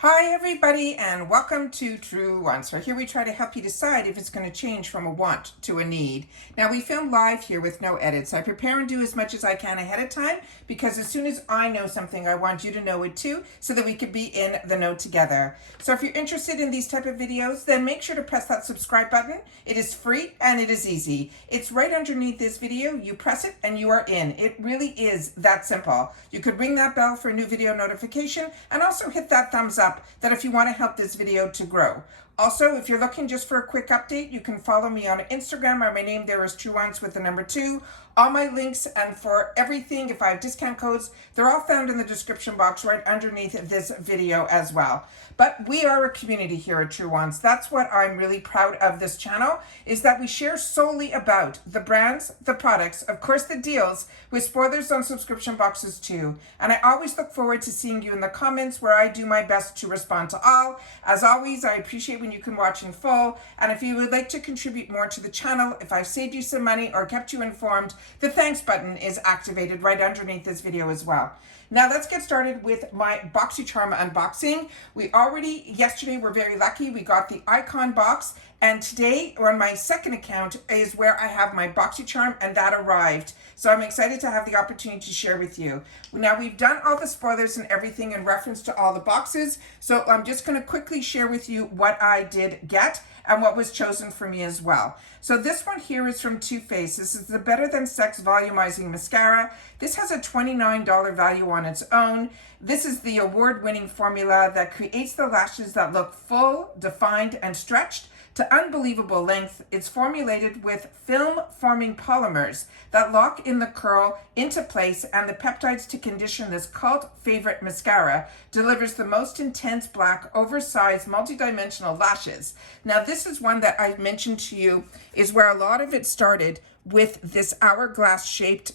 Hi everybody and welcome to Truewants. So here we try to help you decide if it's going to change from a want to a need. Now we film live here with no edits. I prepare and do as much as I can ahead of time because as soon as I know something I want you to know it too so that we could be in the know together. So if you're interested in these type of videos then make sure to press that subscribe button. It is free and it is easy. It's right underneath this video. You press it and you are in. It really is that simple. You could ring that bell for a new video notification and also hit that thumbs up that if you want to help this video to grow. Also, if you're looking just for a quick update, you can follow me on Instagram. My name there is Truewants with the number 2. All my links and for everything, if I have discount codes, they're all found in the description box right underneath this video as well. But we are a community here at Truewants. That's what I'm really proud of this channel, is that we share solely about the brands, the products, of course the deals, with spoilers on subscription boxes too. And I always look forward to seeing you in the comments where I do my best to respond to all. As always, I appreciate when you can watch in full. And if you would like to contribute more to the channel, if I've saved you some money or kept you informed, the thanks button is activated right underneath this video as well. Now let's get started with my Boxycharm unboxing. Yesterday we're very lucky. We got the icon box, and today on my second account is where I have my Boxycharm, and that arrived. So I'm excited to have the opportunity to share with you. Now we've done all the spoilers and everything in reference to all the boxes. So I'm just going to quickly share with you what I did get and what was chosen for me as well. So this one here is from Too Faced. This is the Better Than Sex Volumizing Mascara. This has a $29 value on its own. This is the award-winning formula that creates the lashes that look full, defined, and stretched to unbelievable length. It's formulated with film-forming polymers that lock in the curl into place, and the peptides to condition this cult favorite mascara delivers the most intense black, oversized, multidimensional lashes. Now this is one that I mentioned to you is where a lot of it started with this hourglass shaped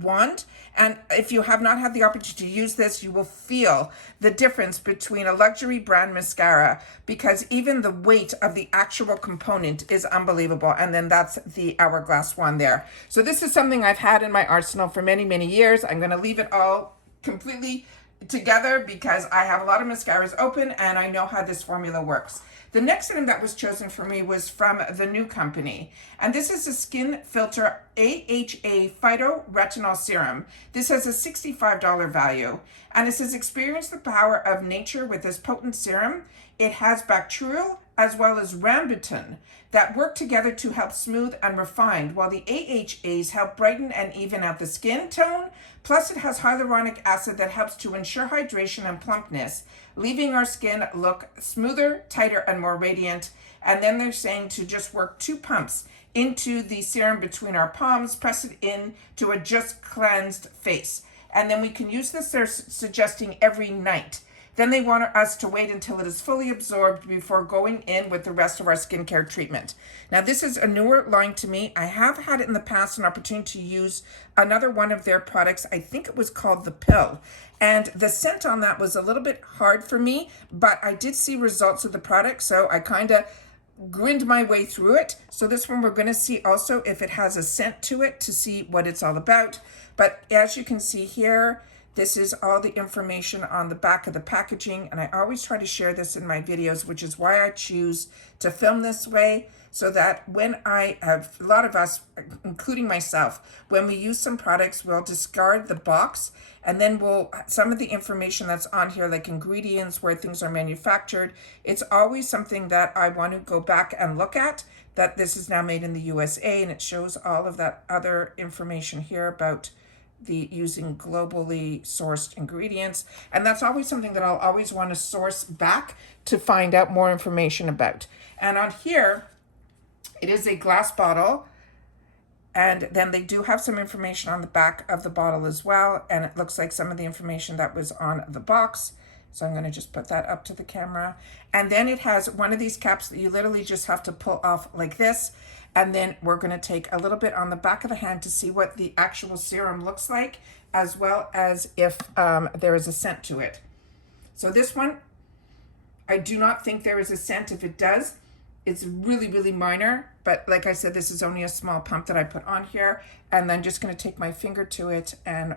wand. And if you have not had the opportunity to use this, you will feel the difference between a luxury brand mascara, because even the weight of the actual component is unbelievable. And then that's the hourglass one there. So this is something I've had in my arsenal for many, many years. I'm going to leave it all completely together because I have a lot of mascaras open and I know how this formula works. The next item that was chosen for me was from the new company. And this is the Skin Filter AHA Phyto Retinol Serum. This has a $65 value. And it says, experience the power of nature with this potent serum. It has bacterial as well as rambutan that work together to help smooth and refine, while the AHAs help brighten and even out the skin tone. Plus it has hyaluronic acid that helps to ensure hydration and plumpness, leaving our skin look smoother, tighter, and more radiant. And then they're saying to just work 2 pumps into the serum between our palms, press it in to a just cleansed face. And then we can use this, they're suggesting every night. Then they want us to wait until it is fully absorbed before going in with the rest of our skincare treatment. Now, this is a newer line to me. I have had it in the past an opportunity to use another one of their products. I think it was called The Pill. And the scent on that was a little bit hard for me, but I did see results of the product, so I kind of grinned my way through it. So this one we're going to see also if it has a scent to it to see what it's all about. But as you can see here, this is all the information on the back of the packaging, and I always try to share this in my videos, which is why I choose to film this way, so that when I have, a lot of us, including myself, when we use some products, we'll discard the box, and then some of the information that's on here, like ingredients, where things are manufactured, it's always something that I want to go back and look at, that this is now made in the USA, and it shows all of that other information here about the using globally sourced ingredients. And that's always something that I'll always want to source back to find out more information about. And on here, it is a glass bottle. And then they do have some information on the back of the bottle as well. And it looks like some of the information that was on the box. So I'm going to just put that up to the camera. And then it has one of these caps that you literally just have to pull off like this. And then we're going to take a little bit on the back of the hand to see what the actual serum looks like, as well as if there is a scent to it. So this one, I do not think there is a scent. If it does, it's really, really minor. But like I said, this is only a small pump that I put on here. And then just going to take my finger to it and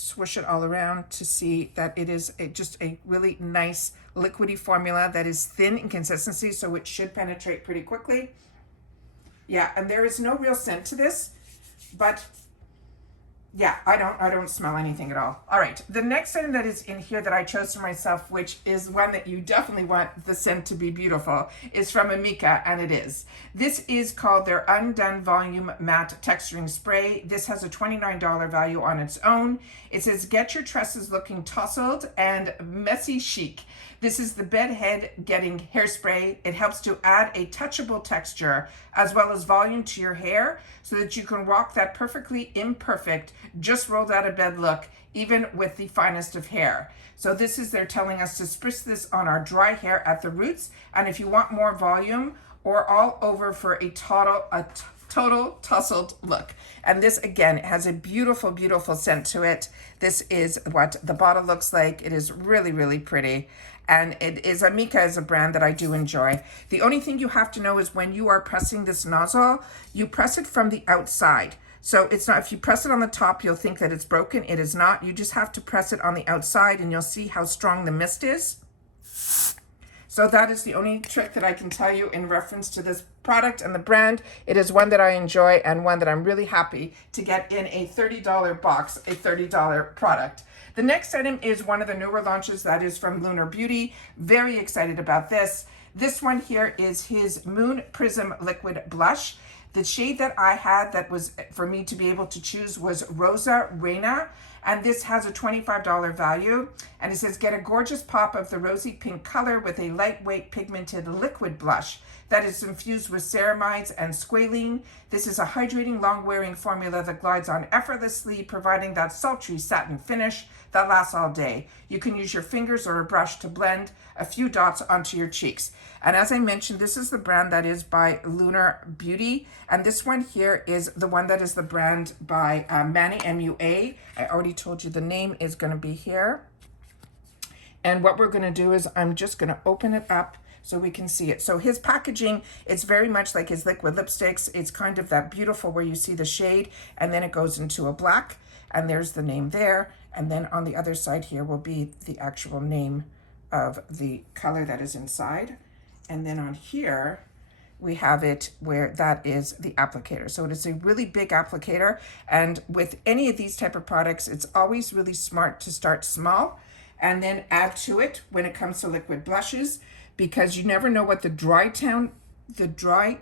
swoosh it all around to see that it is just a really nice liquidy formula that is thin in consistency, so it should penetrate pretty quickly. Yeah, and there is no real scent to this, but yeah, I don't smell anything at all. All right, the next item that is in here that I chose for myself, which is one that you definitely want the scent to be beautiful, is from Amika, and it is. This is called their Undone Volume Matte Texturing Spray. This has a $29 value on its own. It says, get your tresses looking tousled and messy chic. This is the bedhead getting hairspray. It helps to add a touchable texture as well as volume to your hair so that you can rock that perfectly imperfect, just rolled out of bed look, even with the finest of hair. So this is, they're telling us to spritz this on our dry hair at the roots. And if you want more volume or all over for a total tousled look. And this again has a beautiful, beautiful scent to it. This is what the bottle looks like. It is really, really pretty. And it is, Amika is a brand that I do enjoy. The only thing you have to know is when you are pressing this nozzle, you press it from the outside. So it's not, if you press it on the top, you'll think that it's broken. It is not. You just have to press it on the outside and you'll see how strong the mist is. So that is the only trick that I can tell you in reference to this product and the brand. It is one that I enjoy and one that I'm really happy to get in a $30 box, a $30 product. The next item is one of the newer launches that is from LUN Beauty. Very excited about this. This one here is his Moon Prism Liquid Blush. The shade that I had that was for me to be able to choose was Rosa Reina, and this has a $25 value. And it says, get a gorgeous pop of the rosy pink color with a lightweight pigmented liquid blush that is infused with ceramides and squalene. This is a hydrating, long-wearing formula that glides on effortlessly, providing that sultry satin finish that lasts all day. You can use your fingers or a brush to blend a few dots onto your cheeks. And as I mentioned, this is the brand that is by LUN Beauty. And this one here is the one that is the brand by Manny, MUA. I already told you the name is going to be here. And what we're going to do is I'm just going to open it up so we can see it. So his packaging, it's very much like his liquid lipsticks. It's kind of that beautiful where you see the shade and then it goes into a black, and there's the name there. And then on the other side here will be the actual name of the color that is inside. And then on here, we have it where that is the applicator. So it is a really big applicator. And with any of these type of products, it's always really smart to start small and then add to it when it comes to liquid blushes, because you never know what the dry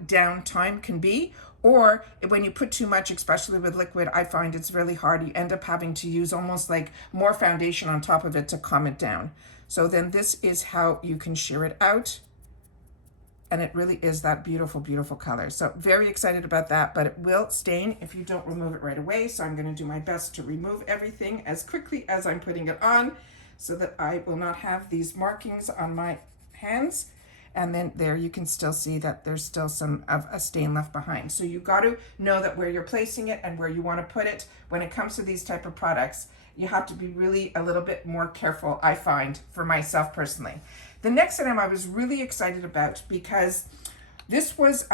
down time can be. Or when you put too much, especially with liquid, I find it's really hard. You end up having to use almost like more foundation on top of it to calm it down. So then this is how you can sheer it out. And it really is that beautiful, beautiful color. So very excited about that, but it will stain if you don't remove it right away. So I'm going to do my best to remove everything as quickly as I'm putting it on so that I will not have these markings on my hands. And then there you can still see that there's still some of a stain left behind. So you got to know that where you're placing it and where you want to put it when it comes to these type of products. You have to be really a little bit more careful, I find, for myself personally. The next item I was really excited about because this was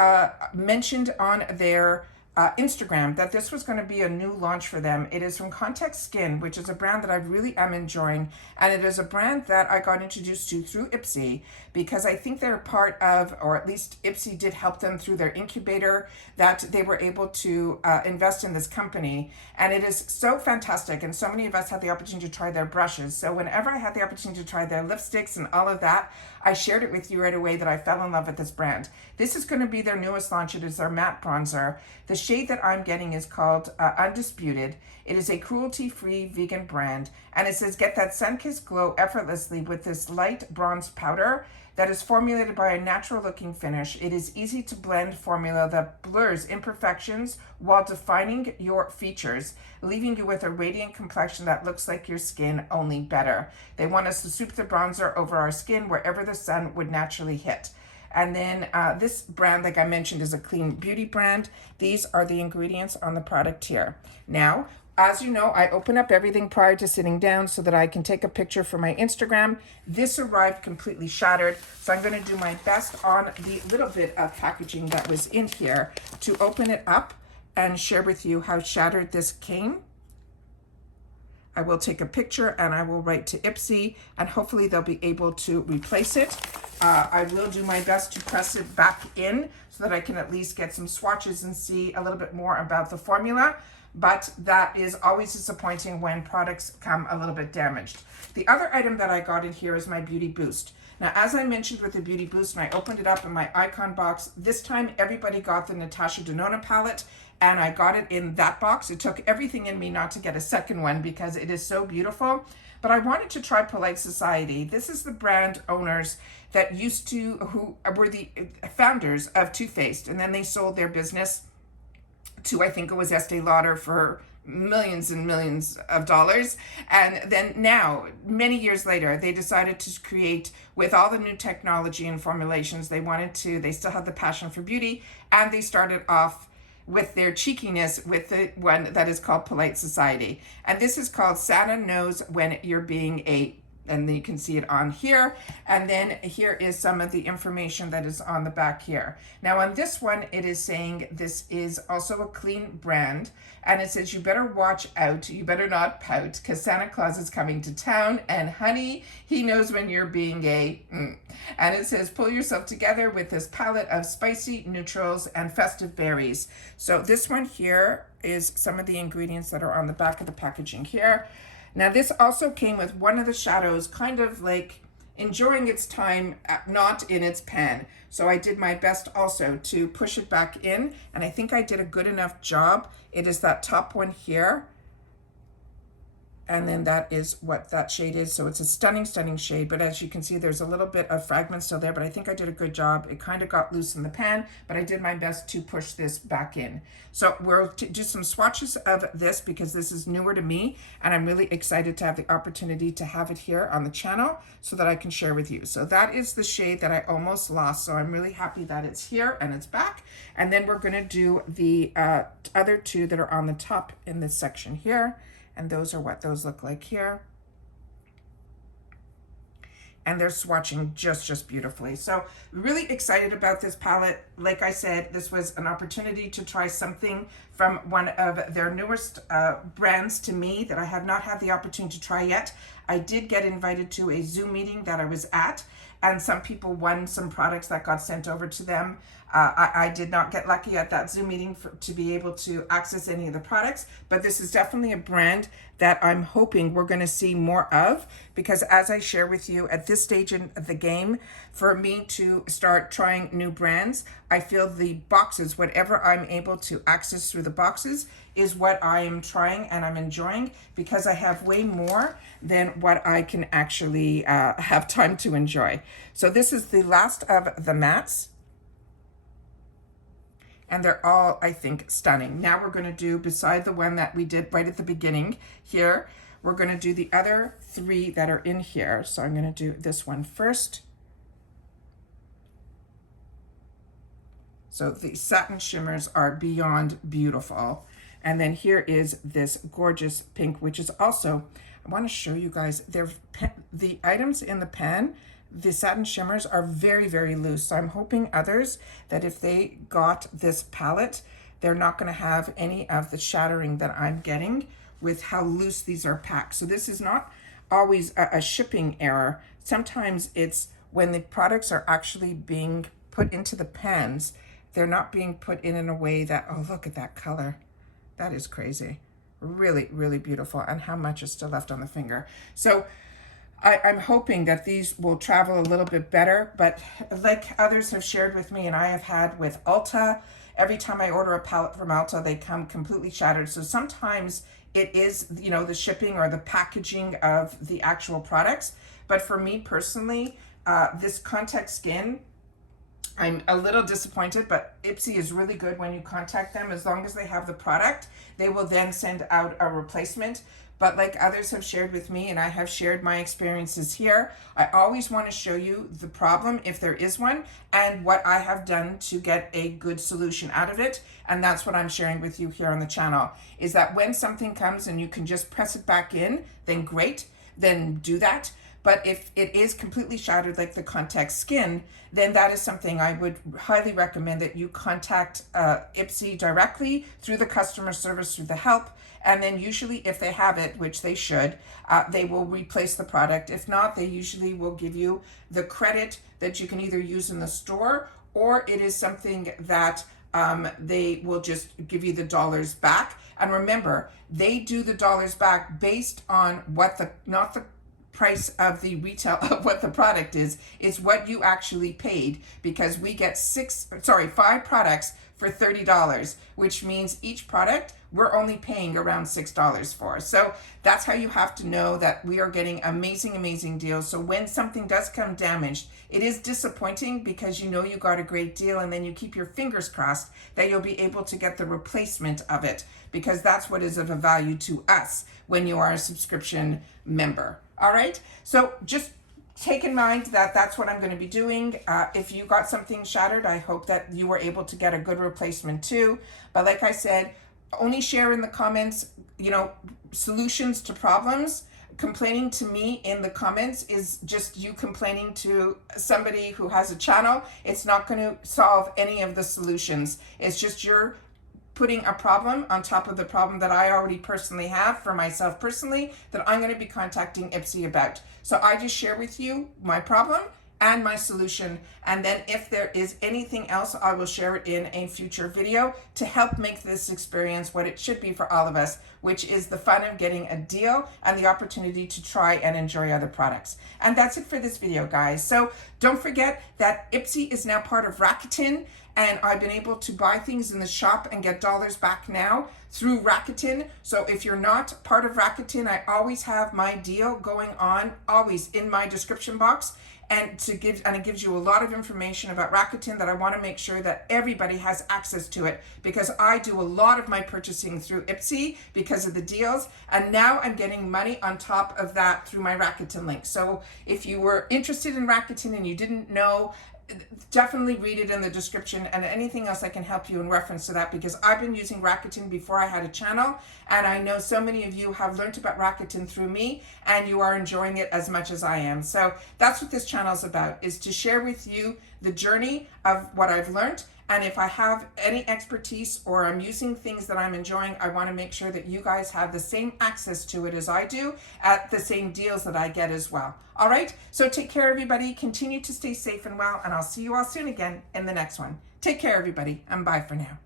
mentioned on their Instagram that this was going to be a new launch for them. It is from Context Skin, which is a brand that I really am enjoying. And it is a brand that I got introduced to through IPSY because I think they're part of, or at least IPSY did help them through their incubator, that they were able to invest in this company. And it is so fantastic. And so many of us had the opportunity to try their brushes. So whenever I had the opportunity to try their lipsticks and all of that, I shared it with you right away that I fell in love with this brand. This is going to be their newest launch. It is their matte bronzer. The shade that I'm getting is called Undisputed. It is a cruelty-free vegan brand. And it says, get that sun-kissed glow effortlessly with this light bronze powder that is formulated by a natural-looking finish. It is easy to blend formula that blurs imperfections while defining your features, leaving you with a radiant complexion that looks like your skin, only better. They want us to swoop the bronzer over our skin wherever the sun would naturally hit. And then this brand, like I mentioned, is a clean beauty brand. These are the ingredients on the product here. Now, as you know, I open up everything prior to sitting down so that I can take a picture for my Instagram. This arrived completely shattered, so I'm going to do my best on the little bit of packaging that was in here to open it up and share with you how shattered this came. I will take a picture and I will write to IPSY, and hopefully they'll be able to replace it. I will do my best to press it back in so that I can at least get some swatches and see a little bit more about the formula. But that is always disappointing when products come a little bit damaged. The other item that I got in here is my Beauty Boost. Now, as I mentioned with the Beauty Boost, and I opened it up in my icon box, this time everybody got the Natasha Denona palette, and I got it in that box. It took everything in me not to get a second one because it is so beautiful. But I wanted to try Polite Society. This is the brand owners that who were the founders of Too Faced, and then they sold their business to, I think it was Estee Lauder, for millions and millions of dollars. And then now, many years later, they decided to create, with all the new technology and formulations, they still had the passion for beauty, and they started off with their cheekiness with the one that is called Polite Society. And this is called Santa Knows When You're Being a, and you can see it on here. And then here is some of the information that is on the back here. Now on this one, it is saying this is also a clean brand. And it says, you better watch out, you better not pout, because Santa Claus is coming to town, and honey, he knows when you're being a And it says, pull yourself together with this palette of spicy neutrals and festive berries. So this one here is some of the ingredients that are on the back of the packaging here. Now this also came with one of the shadows kind of like enjoying its time, not in its pan. So I did my best also to push it back in, and I think I did a good enough job. It is that top one here. And then that is what that shade is. So it's a stunning, stunning shade. But as you can see, there's a little bit of fragments still there, but I think I did a good job. It kind of got loose in the pan, but I did my best to push this back in. So we'll do some swatches of this because this is newer to me, and I'm really excited to have the opportunity to have it here on the channel so that I can share with you. So that is the shade that I almost lost. So I'm really happy that it's here and it's back. And then we're gonna do the other two that are on the top in this section here. And those are what those look like here. And they're swatching just beautifully. So really excited about this palette. Like I said, this was an opportunity to try something from one of their newest brands to me that I have not had the opportunity to try yet. I did get invited to a Zoom meeting that I was at, and some people won some products that got sent over to them. I did not get lucky at that Zoom meeting to be able to access any of the products, but this is definitely a brand that I'm hoping we're going to see more of, because as I share with you at this stage in the game, for me to start trying new brands, I feel the boxes, whatever I'm able to access through the boxes, is what I am trying and I'm enjoying, because I have way more than what I can actually have time to enjoy. So this is the last of the mattes. And they're all, I think, stunning. Now we're going to do, beside the one that we did right at the beginning here, we're going to do the other three that are in here. So I'm going to do this one first. So the satin shimmers are beyond beautiful. And then here is this gorgeous pink, which is also, I want to show you guys, the items in the pan, the satin shimmers are very loose. So I'm hoping others that if they got this palette, they're not going to have any of the shattering that I'm getting with how loose these are packed. So this is not always a shipping error. Sometimes it's when the products are actually being put into the pans, they're not being put in a way that, oh, look at that color. That is crazy. Really beautiful. And how much is still left on the finger. So I'm hoping that these will travel a little bit better, but like others have shared with me and I have had with Ulta, every time I order a palette from Ulta, they come completely shattered. So sometimes it is, you know, the shipping or the packaging of the actual products. But for me personally, this Contact Skin, I'm a little disappointed, but IPSY is really good when you contact them. As long as they have the product, they will then send out a replacement. But like others have shared with me, and I have shared my experiences here, I always want to show you the problem, if there is one, and what I have done to get a good solution out of it. And that's what I'm sharing with you here on the channel, is that when something comes and you can just press it back in, then great, then do that. But if it is completely shattered like the contact skin, then that is something I would highly recommend that you contact IPSY directly through the customer service, through the help. And then usually if they have it, which they should, they will replace the product. If not, they usually will give you the credit that you can either use in the store, or it is something that they will just give you the dollars back. And remember, they do the dollars back based on what not the price of the retail of what the product is what you actually paid, because we get 5 products for $30, which means each product we're only paying around $6 for. So that's how you have to know that we are getting amazing deals. So when something does come damaged, it is disappointing because you know you got a great deal, and then you keep your fingers crossed that you'll be able to get the replacement of it, because that's what is of a value to us when you are a subscription member. All right, so just take in mind that that's what I'm going to be doing. If you got something shattered, I hope that you were able to get a good replacement too. But like I said, only share in the comments, you know, solutions to problems. Complaining to me in the comments is just you complaining to somebody who has a channel. It's not going to solve any of the solutions. It's just you're putting a problem on top of the problem that I already personally have for myself personally that I'm going to be contacting IPSY about. So I just share with you my problem and my solution, and then if there is anything else, I will share it in a future video to help make this experience what it should be for all of us, which is the fun of getting a deal and the opportunity to try and enjoy other products. And that's it for this video, guys. So don't forget that IPSY is now part of Rakuten, and I've been able to buy things in the shop and get dollars back now through Rakuten. So if you're not part of Rakuten, I always have my deal going on, always in my description box. And it gives you a lot of information about Rakuten that I want to make sure that everybody has access to it, because I do a lot of my purchasing through IPSY because of the deals, and now I'm getting money on top of that through my Rakuten link. So if you were interested in Rakuten and you didn't know, definitely read it in the description, and anything else I can help you in reference to that, because I've been using Rakuten before I had a channel, and I know so many of you have learned about Rakuten through me, and you are enjoying it as much as I am. So that's what this channel is about, is to share with you the journey of what I've learned. And if I have any expertise or I'm using things that I'm enjoying, I want to make sure that you guys have the same access to it as I do, at the same deals that I get as well. All right, so take care, everybody. Continue to stay safe and well, and I'll see you all soon again in the next one. Take care, everybody, and bye for now.